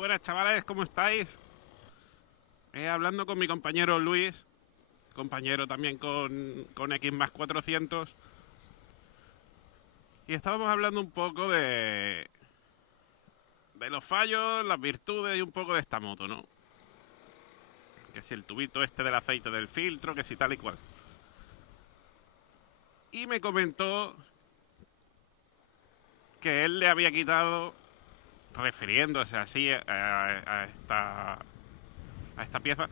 buenas chavales, ¿cómo estáis? Hablando con mi compañero Luis, compañero también con X más 400, y estábamos hablando un poco de los fallos, las virtudes y un poco de esta moto, ¿no? Que si el tubito este del aceite del filtro, que si tal y cual. Y me comentó que él le había quitado, refiriéndose así a esta pieza,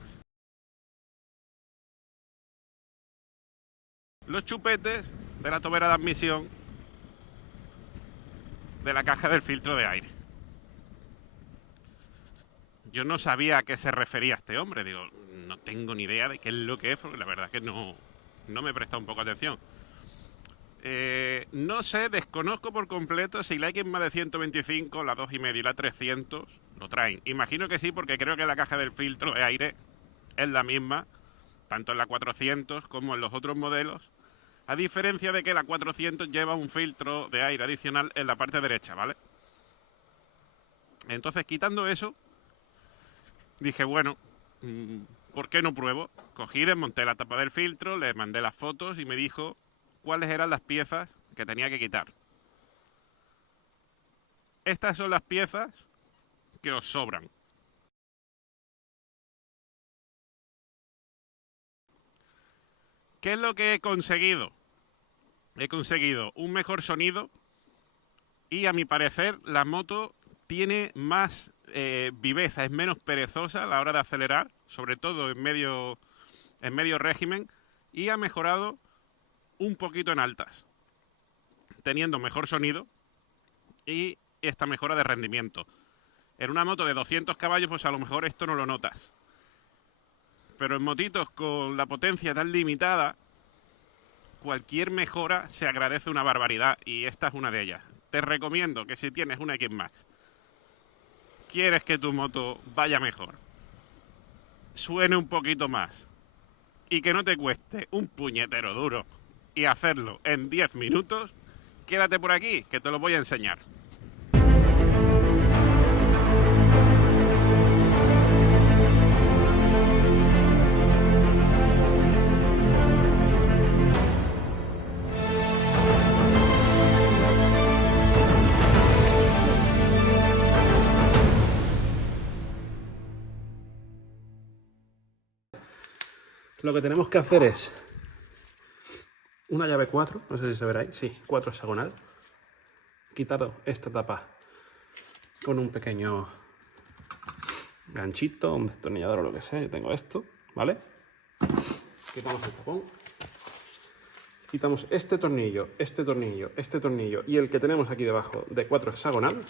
los chupetes de la tobera de admisión de la caja del filtro de aire. Yo no sabía a qué se refería este hombre, digo, no tengo ni idea de qué es lo que es, porque la verdad es que no me he prestado un poco atención. No sé, desconozco por completo si la X más de 125, la 2,5 y la 300 lo traen. Imagino que sí, porque creo que la caja del filtro de aire es la misma, tanto en la 400 como en los otros modelos, a diferencia de que la 400 lleva un filtro de aire adicional en la parte derecha, ¿vale? Entonces, quitando eso, dije, bueno, ¿por qué no pruebo? Cogí, desmonté la tapa del filtro, le mandé las fotos y me dijo cuáles eran las piezas que tenía que quitar. Estas son las piezas que os sobran. ¿Qué es lo que he conseguido? He conseguido un mejor sonido y, a mi parecer, la moto tiene más viveza, es menos perezosa a la hora de acelerar, sobre todo en medio régimen, y ha mejorado un poquito en altas, teniendo mejor sonido y esta mejora de rendimiento. En una moto de 200 caballos, pues a lo mejor esto no lo notas. Pero en motitos con la potencia tan limitada, cualquier mejora se agradece una barbaridad, y esta es una de ellas. Te recomiendo que si tienes una X-Max, quieres que tu moto vaya mejor, suene un poquito más y que no te cueste un puñetero duro y hacerlo en 10 minutos, quédate por aquí que te lo voy a enseñar. Lo que tenemos que hacer es una llave 4, no sé si se verá ahí, sí, 4 hexagonal. Quitado esta tapa con un pequeño ganchito, un destornillador o lo que sea. Yo tengo esto, ¿vale? Quitamos el tapón. Quitamos este tornillo, este tornillo, este tornillo y el que tenemos aquí debajo de 4 hexagonal.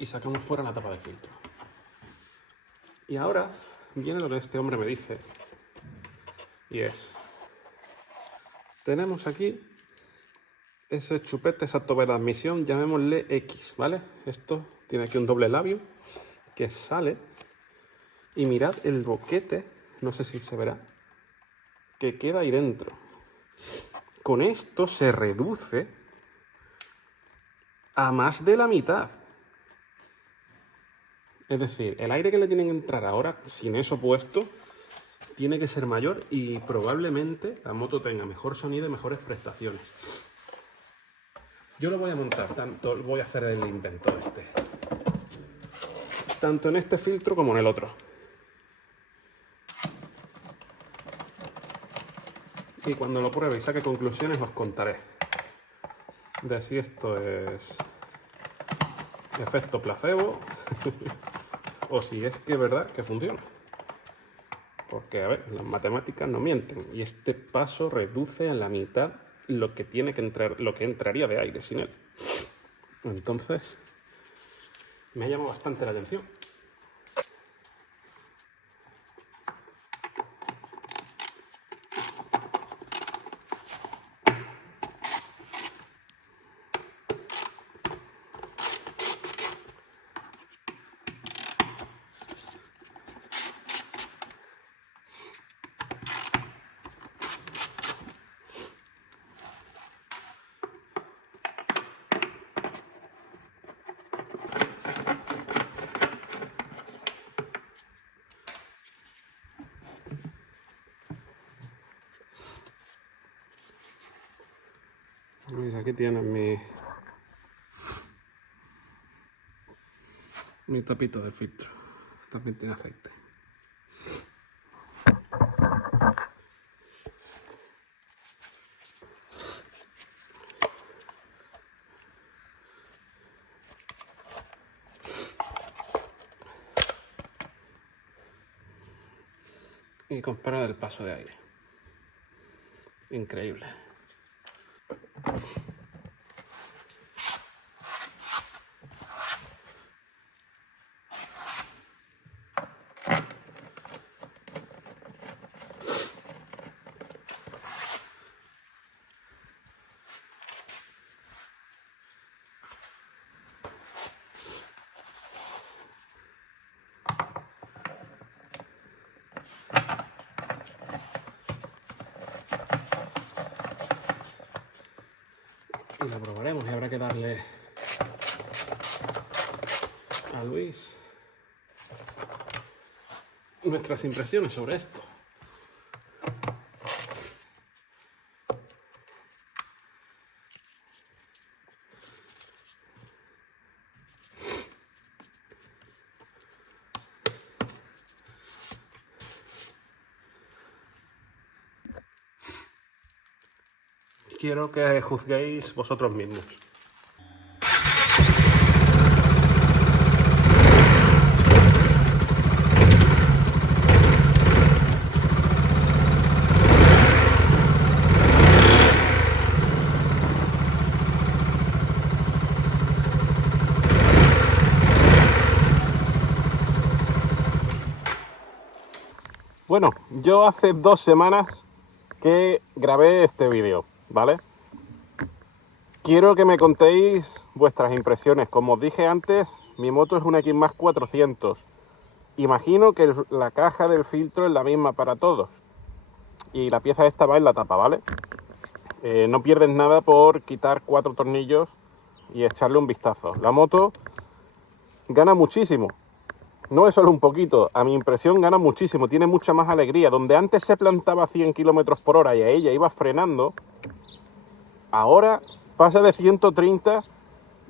Y sacamos fuera la tapa de filtro. Y ahora viene lo que este hombre me dice. Y es, tenemos aquí ese chupete, esa tobera de admisión, llamémosle X, ¿vale? Esto tiene aquí un doble labio que sale. Y mirad el boquete, no sé si se verá, que queda ahí dentro. Con esto se reduce a más de la mitad. Es decir, el aire que le tienen que entrar ahora, sin eso puesto, tiene que ser mayor y probablemente la moto tenga mejor sonido y mejores prestaciones. Yo lo voy a montar, voy a hacer el invento este. Tanto en este filtro como en el otro. Y cuando lo pruebe y saque conclusiones os contaré de si esto es efecto placebo o si es que es verdad que funciona. Porque, a ver, las matemáticas no mienten y este paso reduce a la mitad lo que tiene que entrar, lo que entraría de aire sin él. Entonces, me ha llamado bastante la atención. Luis, aquí tienes mi tapita de filtro. También tiene aceite. Y compara el paso de aire. Increíble. Y la probaremos y habrá que darle a Luis nuestras impresiones sobre esto. Quiero que juzguéis vosotros mismos. Bueno, yo hace 2 semanas que grabé este vídeo, ¿vale? Quiero que me contéis vuestras impresiones. Como os dije antes, mi moto es una X-Max 400. Imagino que la caja del filtro es la misma para todos. Y la pieza esta va en la tapa, ¿vale? No pierdes nada por quitar 4 tornillos y echarle un vistazo. La moto gana muchísimo. No es solo un poquito, a mi impresión gana muchísimo, tiene mucha más alegría. Donde antes se plantaba a 100 km/h y a ella iba frenando, ahora pasa de 130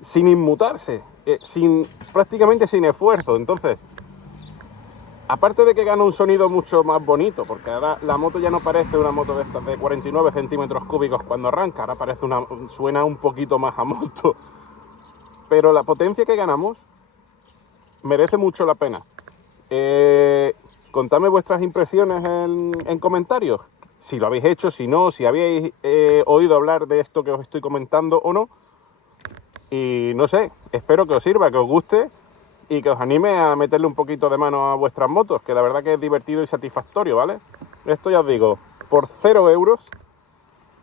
sin inmutarse, prácticamente sin esfuerzo. Entonces, aparte de que gana un sonido mucho más bonito, porque ahora la moto ya no parece una moto de estas de 49 centímetros cúbicos cuando arranca, ahora suena un poquito más a moto. Pero la potencia que ganamos merece mucho la pena. Contadme vuestras impresiones en comentarios. Si lo habéis hecho, si no, si habéis oído hablar de esto que os estoy comentando o no. Y no sé, espero que os sirva, que os guste y que os anime a meterle un poquito de mano a vuestras motos, que la verdad que es divertido y satisfactorio, ¿vale? Esto ya os digo, por 0 euros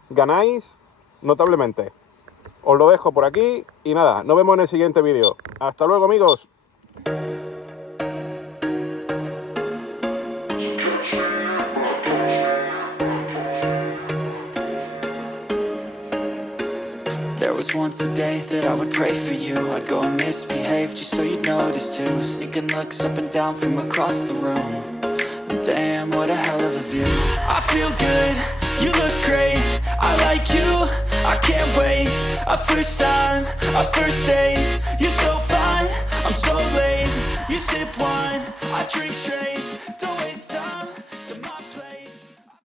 ganáis notablemente. Os lo dejo por aquí y nada, nos vemos en el siguiente vídeo. Hasta luego, amigos. There was once a day that I would pray for you. I'd go and misbehave just so you'd notice too. Sneaking looks up and down from across the room. And damn, what a hell of a view. I feel good, you look great, I like you, I can't wait. A first time, a first date. You're so fine, I'm so late. You sip wine, I drink straight.